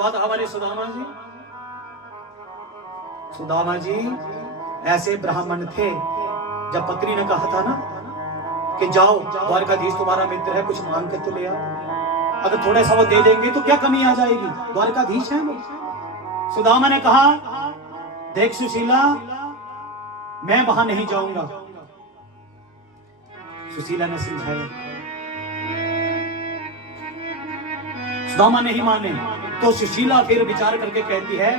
हुआ था हमारे सुदामा जी ऐसे ब्राह्मण थे। जब पत्नी ने कहा था ना कि जाओ द्वारकाधीश तुम्हारा मित्र है, कुछ मांग के तो ले आओ, अगर थोड़ा सा वो दे देंगे तो क्या कमी आ जाएगी, द्वारकाधीश है वो। सुदामा ने कहा देख सुशीला, मैं वहां नहीं जाऊंगा। सुशीला ने समझाया, सुदामा नहीं माने तो सुशीला फिर विचार करके कहती है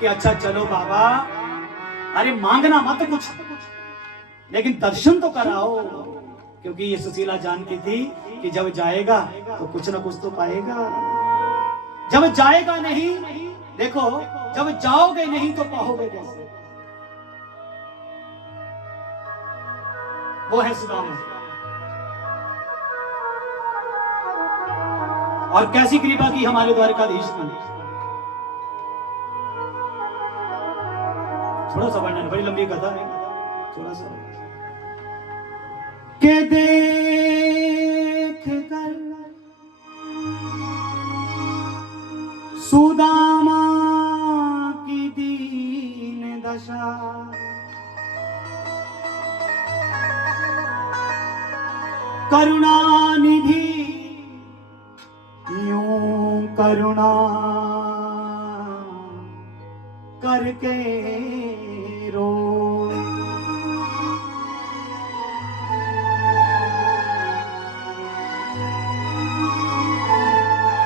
कि अच्छा चलो बाबा, अरे मांगना मत कुछ, लेकिन दर्शन तो कराओ, क्योंकि ये सुशीला जानती थी कि जब जाएगा तो कुछ ना कुछ तो पाएगा। जब जाएगा नहीं, देखो जब जाओगे नहीं तो पाओगे कैसे। वो है सुदामा। और कैसी कृपा की हमारे द्वारकाधीश ने। थोड़ा सा वर्णन, बड़ी लंबी कथा है, थोड़ा सा के देख कर सुदामा की दीन दशा, करुणानिधि यूं करुणा करके रो।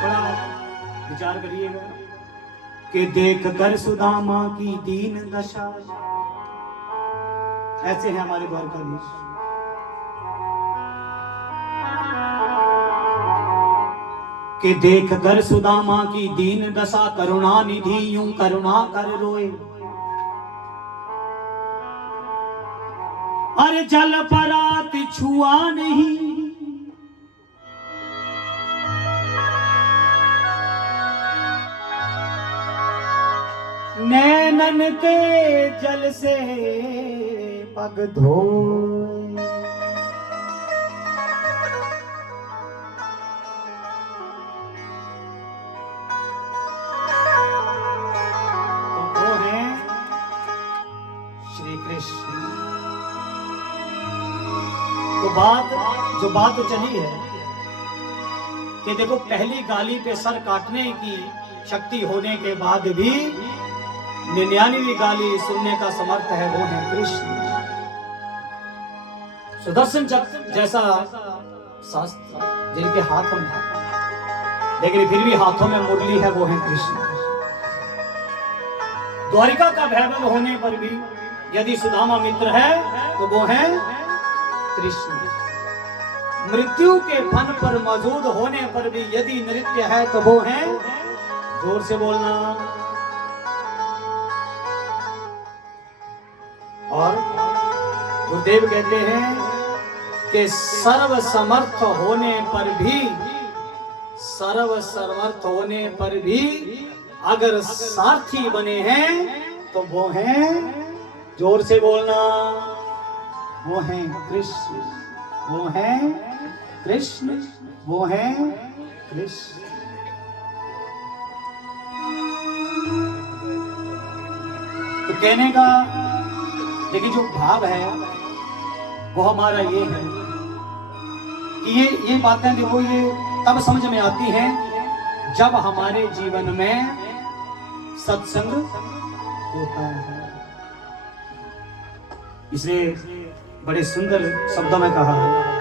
थोड़ा विचार करिएगा कि देख कर सुदामा की दीन दशा, ऐसे हैं हमारे द्वारकाधीश। कि देख कर सुदामा की दीन दशा, करुणा निधि यूं करुणा कर रोए। अरे जल परात छुआ नहीं, नैनन के जल से पग धोए। तो बात तो चली है कि देखो पहली गाली पे सर काटने की शक्ति होने के बाद भी 99वीं गाली सुनने का समर्थ है, वो है कृष्ण। सुदर्शन चक्र जैसा शास्त्र जिनके हाथों में, लेकिन फिर भी हाथों में मुरली है, वो है कृष्ण। द्वारिका का वैभव होने पर भी यदि सुदामा मित्र है तो वो है कृष्ण। मृत्यु के फन पर मौजूद होने पर भी यदि नृत्य है तो वो है, जोर से बोलना। और गुरुदेव कहते हैं कि सर्व समर्थ होने पर भी अगर सारथी बने हैं तो वो हैं, जोर से बोलना, वो हैं कृष्ण, वो हैं कृष्ण, वो हैं कृष्ण। तो कहने का लेकिन जो भाव है वो हमारा ये है कि ये बातें देखो, ये तब समझ में आती हैं जब हमारे जीवन में सत्संग होता है। इसलिए बड़े सुंदर शब्दों में कहा है,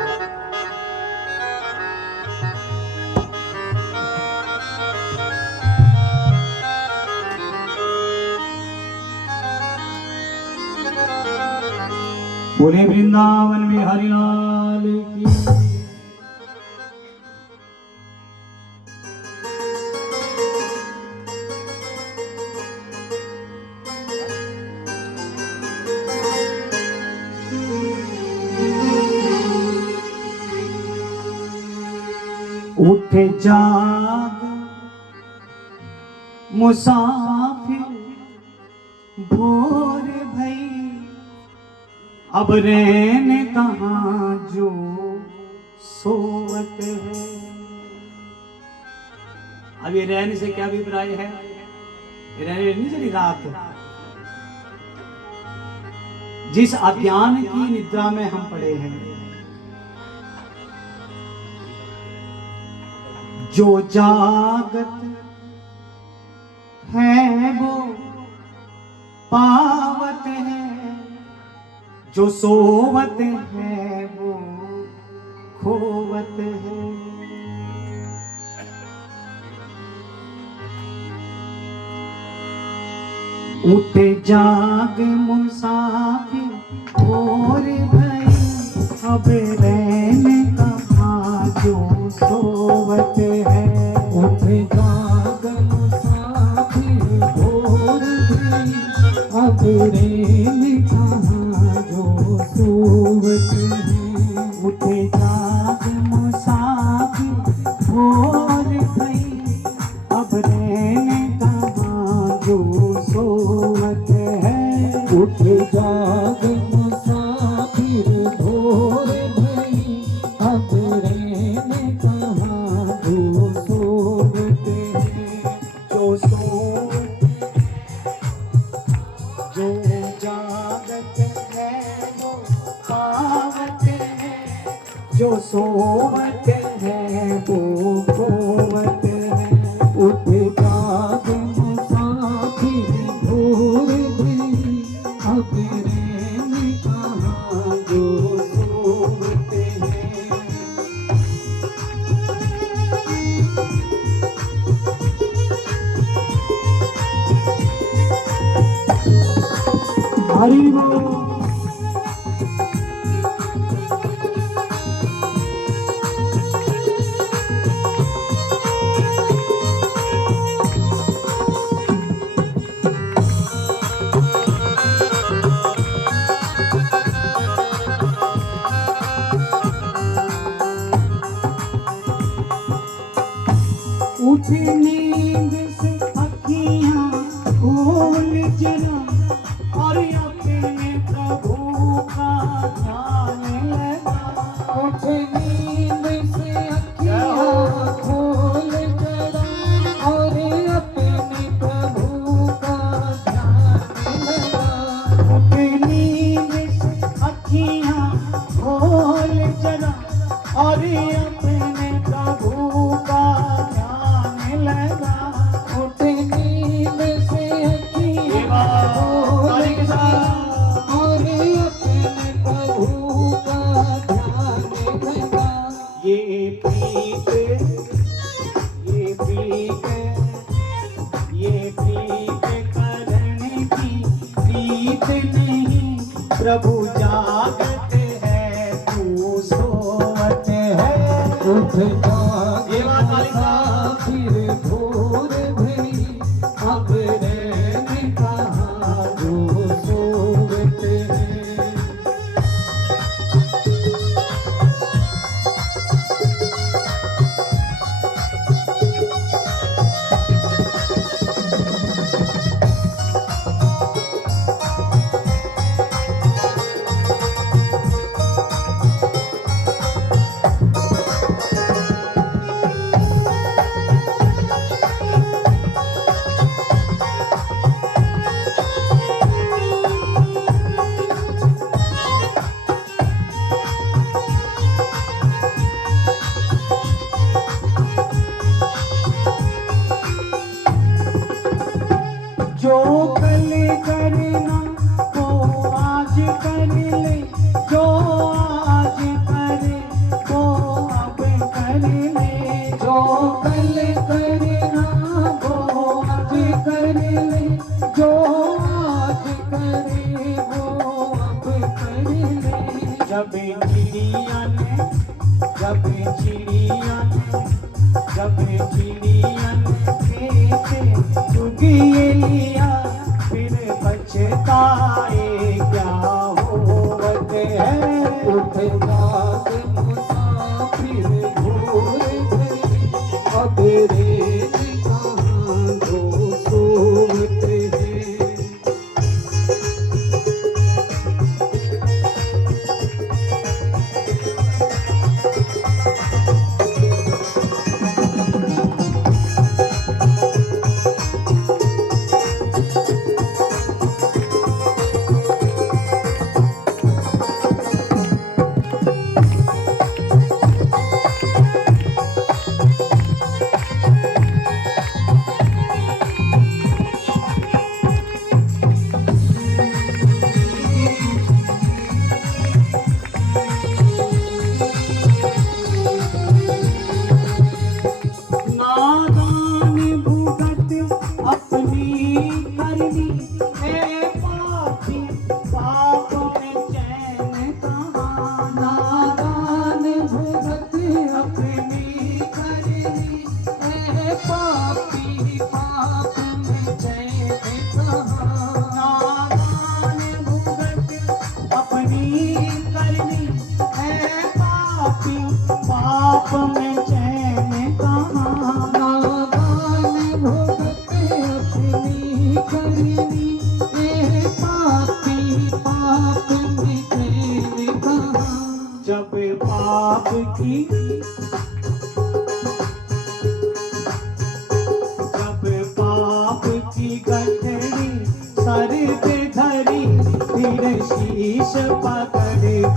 बोले वृंदावन में हरिलाल की। उठे जाग मुसाफिर भोर भई, अब रहने कहाँ जो सोवत है। अब ये रहने से क्या अभिप्राय है? रहने नहीं चली रात। जिस अज्ञान की निद्रा में हम पड़े हैं, जो जागत है वो पावत है, जो सोवत है वो खोवत है। उठ जाग मुसाफिर और भई, अब रहने कहाँ जो सोवत है। उठ जाग मुसाफिर और भई, अब रहने कहाँ जो सोवत है। उठ जाग मुसाफिर और भई, अब रहने कहाँ जो सोवत है। उठ जाग मुसाफिर भोर भई, अब रहने कहाँ जो सोवत है। जो सो जो जागत है वो पावत है, जो सोवत है वो खोवत है। उठ जाग मुसाफिर भोर भई, अब रहने कहाँ जो सोवत है। हरि बोल। उठ नींद से अखियां खोल जरा, और अपने प्रभु का ध्यान लगा। उठ नींद से अखियाँ खोल जरा, और अपने प्रभु का ध्यान लगा। उठ नींद से अखियां खोल जरा, और अपने प्रभु का ध्यान लगा। उठ नींद से अखियाँ खोल जरा, और अपने प्रभु का ध्यान लगा। ये प्रीत करने की प्रीत नहीं, प्रभु जागत है तू सोवत है। उठ जाग ये बात वाली मुसाफिर भोर भई, अब रहने कहाँ जो सोवत है। जो कल करना वो आज कर ले, जो आज करे वो अब कर ले। जो कल करना वो आज कर ले, जो आज करे वो अब कर ले। जब चिड़िया ने जब चिड़िया ने देखे चुगिए लिया, फिर पछताए क्या होवत है। उठ जाग मुसाफिर भोर भई, अब रहने कहाँ जो सोवत है।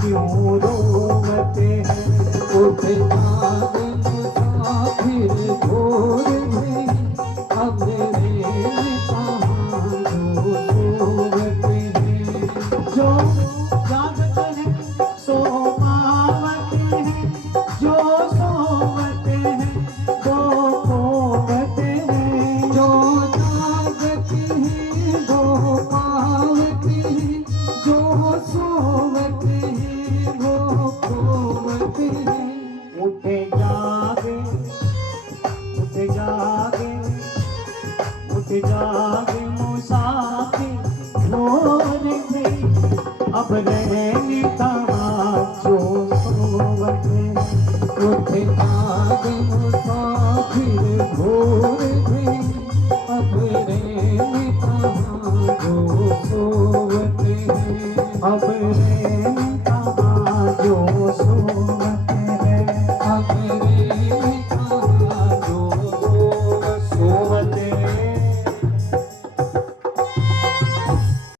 क्यों रोवते हैं। उठ जाग मुसाफिर भोर में, अब रे कहाँ जो सोवते हैं। जो जागते हैं सो पावते हैं, जो सोवते हैं वो खोवते हैं। जो जागती है वो पावती है, जो सोवती है वो खोवती है। उठे जागे उठे जागे उठे जागे मुसाफिर भोर में, अब रहने कहाँ जो सोवते हैं। उठ जाग